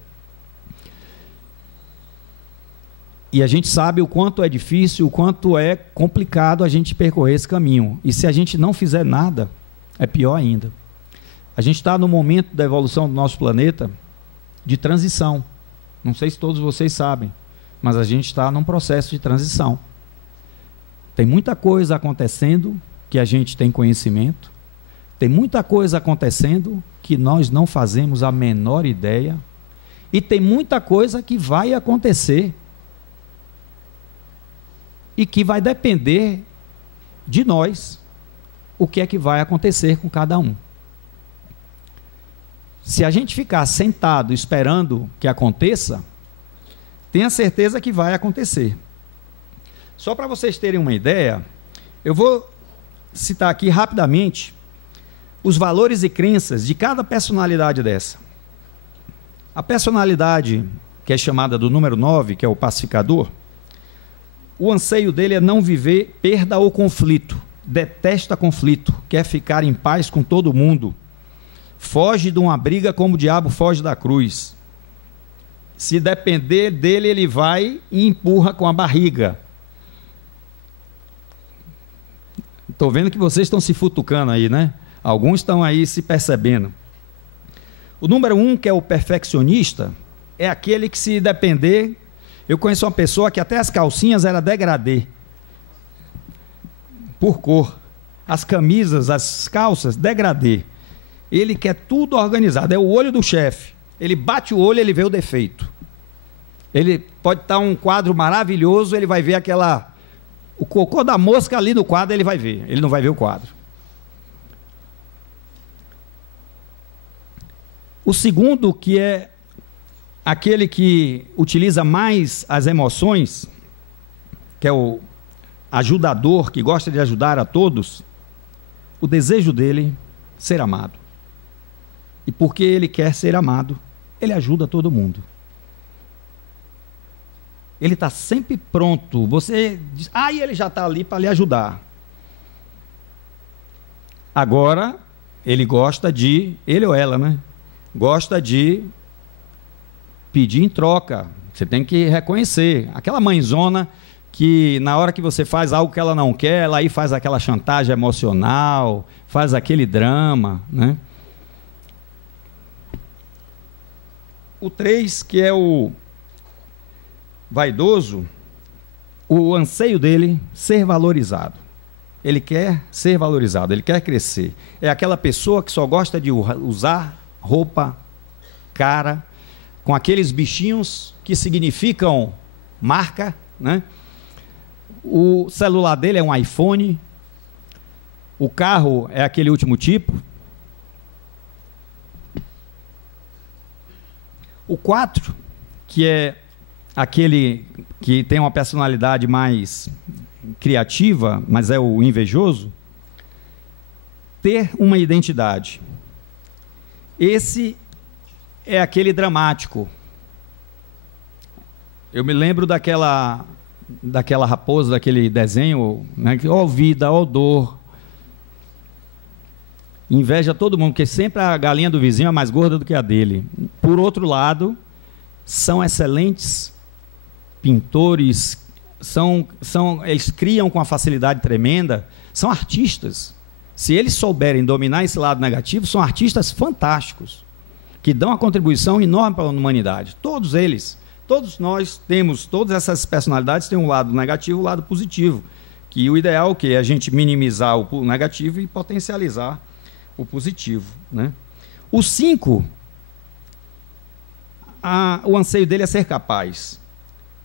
E a gente sabe o quanto é difícil, o quanto é complicado a gente percorrer esse caminho. E se a gente não fizer nada, é pior ainda. A gente está no momento da evolução do nosso planeta de transição. Não sei se todos vocês sabem, mas a gente está num processo de transição. Tem muita coisa acontecendo que a gente tem conhecimento, tem muita coisa acontecendo que nós não fazemos a menor ideia, e tem muita coisa que vai acontecer e que vai depender de nós o que é que vai acontecer com cada um. Se a gente ficar sentado esperando que aconteça, tenha certeza que vai acontecer. Só para vocês terem uma ideia, eu vou citar aqui rapidamente os valores e crenças de cada personalidade dessa. A personalidade que é chamada do número 9, que é o pacificador, o anseio dele é não viver perda ou conflito, detesta conflito, quer ficar em paz com todo mundo, foge de uma briga como o diabo foge da cruz. Se depender dele, ele vai e empurra com a barriga. Estou vendo que vocês estão se futucando aí, né? Alguns estão aí se percebendo. O número 1, que é o perfeccionista, é aquele que, se depender... Eu conheço uma pessoa que até as calcinhas era degradê, por cor. As camisas, as calças, degradê. Ele quer tudo organizado, é o olho do chefe. Ele bate o olho, ele vê o defeito. Ele pode estar um quadro maravilhoso, ele vai ver o cocô da mosca ali no quadro, ele vai ver. Ele não vai ver o quadro. O segundo, que é aquele que utiliza mais as emoções, que é o ajudador, que gosta de ajudar a todos, o desejo dele é ser amado. E porque ele quer ser amado, ele ajuda todo mundo. Ele está sempre pronto. Você diz, e ele já está ali para lhe ajudar. Agora, ele gosta de, ele ou ela, né? Gosta de pedir em troca. Você tem que reconhecer. Aquela mãezona que, na hora que você faz algo que ela não quer, ela aí faz aquela chantagem emocional, faz aquele drama, né? O 3, que é o vaidoso, o anseio dele ser valorizado. Ele quer ser valorizado, ele quer crescer. É aquela pessoa que só gosta de usar roupa cara, com aqueles bichinhos que significam marca, né? O celular dele é um iPhone, o carro é aquele último tipo. O 4, que é aquele que tem uma personalidade mais criativa, mas é o invejoso, ter uma identidade. Esse é aquele dramático. Eu me lembro daquela raposa, daquele desenho, né, que, ó vida, ó dor. Inveja todo mundo, porque sempre a galinha do vizinho é mais gorda do que a dele. Por outro lado, são excelentes pintores, eles criam com uma facilidade tremenda, são artistas. Se eles souberem dominar esse lado negativo, são artistas fantásticos, que dão uma contribuição enorme para a humanidade. Todos eles, todos nós temos, todas essas personalidades têm um lado negativo e um lado positivo, que o ideal é o quê? É a gente minimizar o negativo e potencializar o positivo, né? O 5, o anseio dele é ser capaz.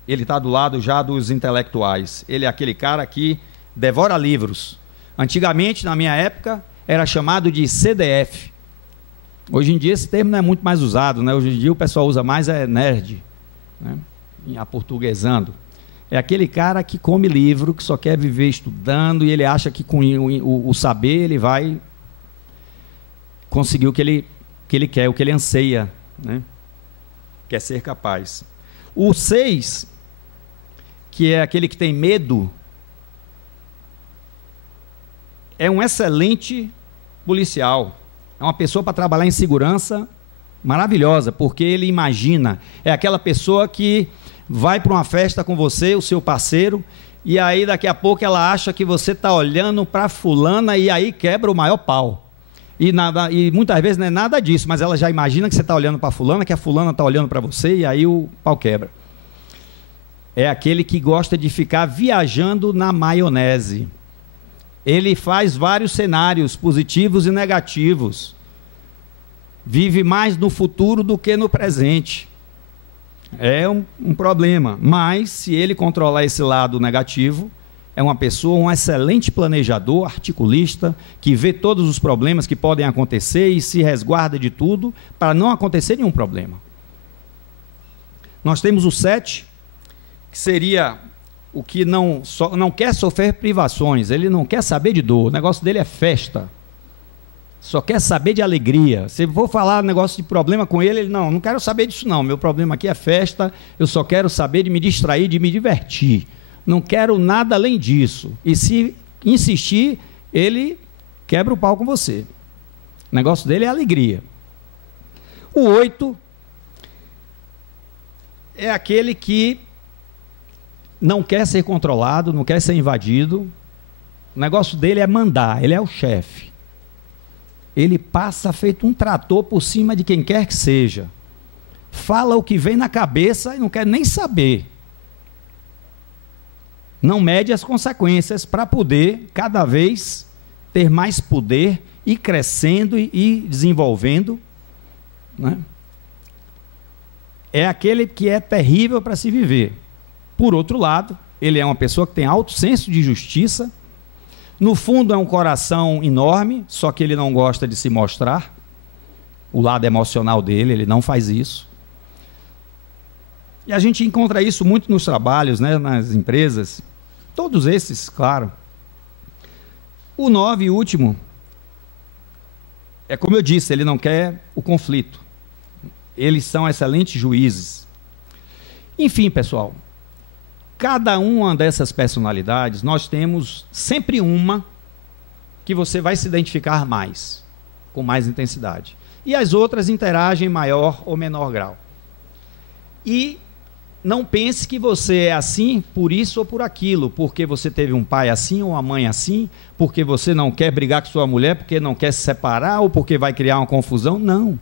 Ele está do lado já dos intelectuais. Ele é aquele cara que devora livros. Antigamente, na minha época, era chamado de CDF. Hoje em dia esse termo não é muito mais usado, né? Hoje em dia o pessoal usa mais nerd, né? Aportuguesando. É aquele cara que come livro, que só quer viver estudando, e ele acha que com o saber ele vai conseguir o que ele quer, o que ele anseia, né? Quer ser capaz. O 6, que é aquele que tem medo, é um excelente policial. É uma pessoa para trabalhar em segurança maravilhosa, porque ele imagina. É aquela pessoa que vai para uma festa com você, o seu parceiro, e aí daqui a pouco ela acha que você está olhando para fulana e aí quebra o maior pau. E muitas vezes não é nada disso, mas ela já imagina que você está olhando para fulana, que a fulana está olhando para você, e aí o pau quebra. É aquele que gosta de ficar viajando na maionese. Ele faz vários cenários positivos e negativos. Vive mais no futuro do que no presente. É um problema. Mas, se ele controlar esse lado negativo, é uma pessoa, um excelente planejador, articulista, que vê todos os problemas que podem acontecer e se resguarda de tudo para não acontecer nenhum problema. Nós temos o 7, que seria o que não quer sofrer privações, ele não quer saber de dor, o negócio dele é festa, só quer saber de alegria. Se for falar negócio de problema com ele, ele não quero saber disso não, meu problema aqui é festa, eu só quero saber de me distrair, de me divertir, não quero nada além disso. E se insistir, ele quebra o pau com você. O negócio dele é alegria. O 8 é aquele que não quer ser controlado, não quer ser invadido. O negócio dele é mandar, ele é o chefe. Ele passa feito um trator por cima de quem quer que seja. Fala o que vem na cabeça e não quer nem saber. Não mede as consequências para poder, cada vez, ter mais poder, ir crescendo e desenvolvendo, né? É aquele que é terrível para se viver. Por outro lado, ele é uma pessoa que tem alto senso de justiça. No fundo é um coração enorme, só que ele não gosta de se mostrar. O lado emocional dele, ele não faz isso. E a gente encontra isso muito nos trabalhos, né, nas empresas. Todos esses, claro. O 9, e último, é como eu disse, ele não quer o conflito. Eles são excelentes juízes. Enfim, pessoal, cada uma dessas personalidades, nós temos sempre uma que você vai se identificar mais, com mais intensidade. E as outras interagem em maior ou menor grau. E não pense que você é assim por isso ou por aquilo, porque você teve um pai assim ou uma mãe assim, porque você não quer brigar com sua mulher, porque não quer se separar ou porque vai criar uma confusão. Não.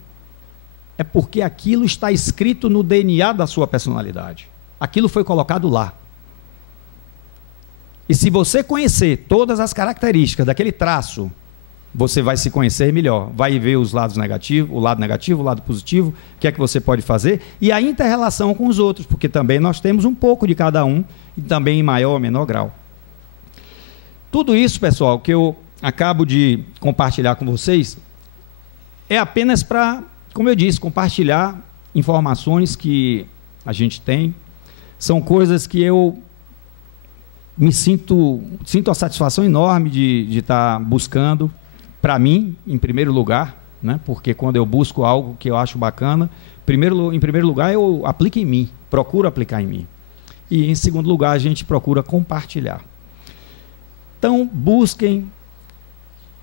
É porque aquilo está escrito no DNA da sua personalidade. Aquilo foi colocado lá. E se você conhecer todas as características daquele traço, você vai se conhecer melhor, vai ver os lados negativos, o lado positivo, o que é que você pode fazer, e a inter-relação com os outros, porque também nós temos um pouco de cada um, e também em maior ou menor grau. Tudo isso, pessoal, que eu acabo de compartilhar com vocês, é apenas para, como eu disse, compartilhar informações que a gente tem, são coisas que eu me sinto a satisfação enorme de estar buscando, para mim, em primeiro lugar, né? Porque quando eu busco algo que eu acho bacana, em primeiro lugar eu aplico em mim, procuro aplicar em mim. E em segundo lugar a gente procura compartilhar. Então, busquem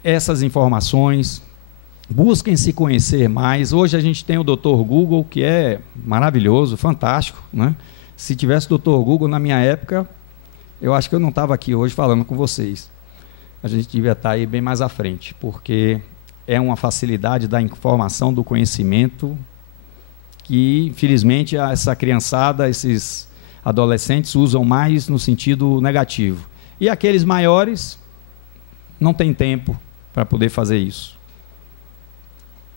essas informações, busquem se conhecer mais. Hoje a gente tem o Dr. Google, que é maravilhoso, fantástico, né? Se tivesse o Dr. Google na minha época, eu acho que eu não estava aqui hoje falando com vocês. A gente devia estar aí bem mais à frente, porque é uma facilidade da informação, do conhecimento, que, infelizmente, essa criançada, esses adolescentes usam mais no sentido negativo. E aqueles maiores não têm tempo para poder fazer isso.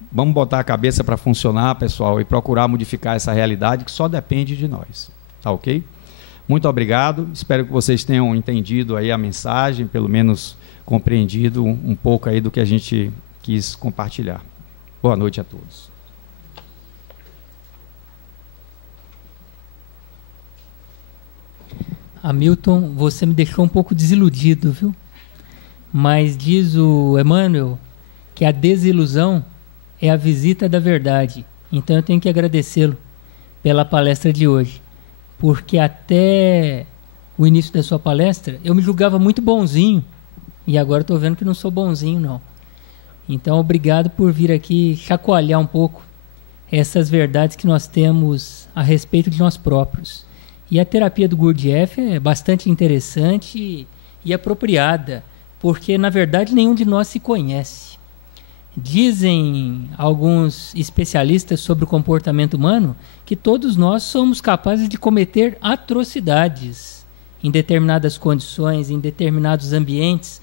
Vamos botar a cabeça para funcionar, pessoal, e procurar modificar essa realidade que só depende de nós. Tá ok? Muito obrigado. Espero que vocês tenham entendido aí a mensagem, pelo menos compreendido um pouco aí do que a gente quis compartilhar. Boa noite a todos. Hamilton, você me deixou um pouco desiludido, viu? Mas diz o Emmanuel que a desilusão é a visita da verdade. Então eu tenho que agradecê-lo pela palestra de hoje, porque até o início da sua palestra eu me julgava muito bonzinho e agora estou vendo que não sou bonzinho, não. Então obrigado por vir aqui chacoalhar um pouco essas verdades que nós temos a respeito de nós próprios. E a terapia do Gurdjieff é bastante interessante e apropriada, porque na verdade nenhum de nós se conhece. Dizem alguns especialistas sobre o comportamento humano que todos nós somos capazes de cometer atrocidades em determinadas condições, em determinados ambientes,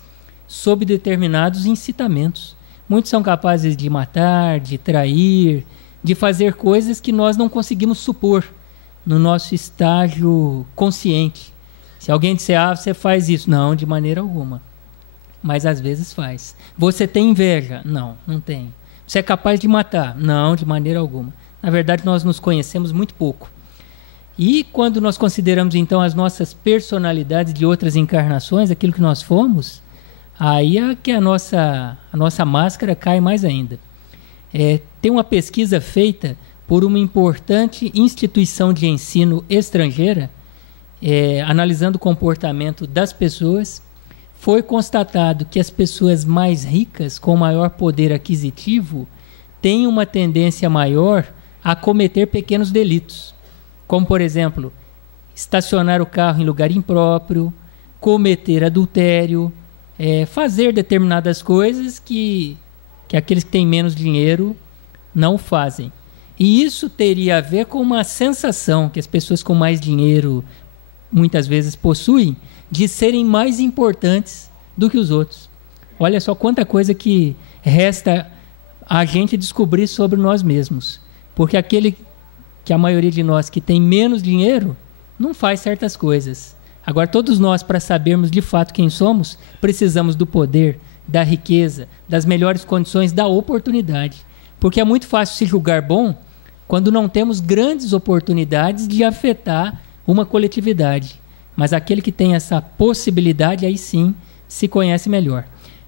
sob determinados incitamentos. Muitos são capazes de matar, de trair, de fazer coisas que nós não conseguimos supor no nosso estágio consciente. Se alguém disser, você faz isso. Não, de maneira alguma. Mas às vezes faz. Você tem inveja? Não, não tem. Você é capaz de matar? Não, de maneira alguma. Na verdade, nós nos conhecemos muito pouco. E quando nós consideramos, então, as nossas personalidades de outras encarnações, aquilo que nós fomos, aí é que a nossa máscara cai mais ainda. Tem uma pesquisa feita por uma importante instituição de ensino estrangeira, analisando o comportamento das pessoas. Foi constatado que as pessoas mais ricas, com maior poder aquisitivo, têm uma tendência maior a cometer pequenos delitos, como, por exemplo, estacionar o carro em lugar impróprio, cometer adultério, fazer determinadas coisas que aqueles que têm menos dinheiro não fazem. E isso teria a ver com uma sensação que as pessoas com mais dinheiro muitas vezes possuem, de serem mais importantes do que os outros. Olha só quanta coisa que resta a gente descobrir sobre nós mesmos. Porque aquele que a maioria de nós que tem menos dinheiro não faz certas coisas. Agora, todos nós, para sabermos de fato quem somos, precisamos do poder, da riqueza, das melhores condições, da oportunidade. Porque é muito fácil se julgar bom quando não temos grandes oportunidades de afetar uma coletividade. Mas aquele que tem essa possibilidade, aí sim, se conhece melhor.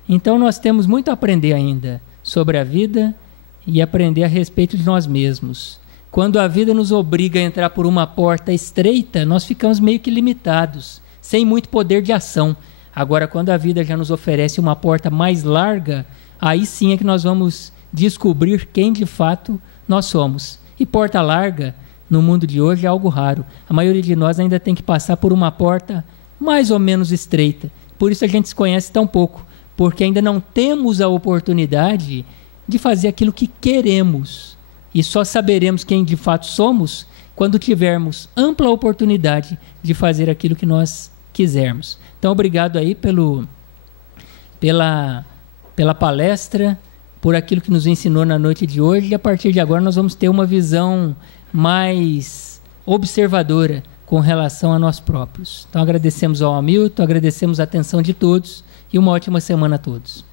Então nós temos muito a aprender ainda sobre a vida e aprender a respeito de nós mesmos. Quando a vida nos obriga a entrar por uma porta estreita, nós ficamos meio que limitados, sem muito poder de ação. Agora, quando a vida já nos oferece uma porta mais larga, aí sim é que nós vamos descobrir quem de fato nós somos. E porta larga, no mundo de hoje, é algo raro. A maioria de nós ainda tem que passar por uma porta mais ou menos estreita. Por isso a gente se conhece tão pouco, porque ainda não temos a oportunidade de fazer aquilo que queremos. E só saberemos quem de fato somos quando tivermos ampla oportunidade de fazer aquilo que nós quisermos. Então, obrigado aí pela palestra, por aquilo que nos ensinou na noite de hoje. E a partir de agora nós vamos ter uma visão mais observadora com relação a nós próprios. Então agradecemos ao Hamilton, agradecemos a atenção de todos e uma ótima semana a todos.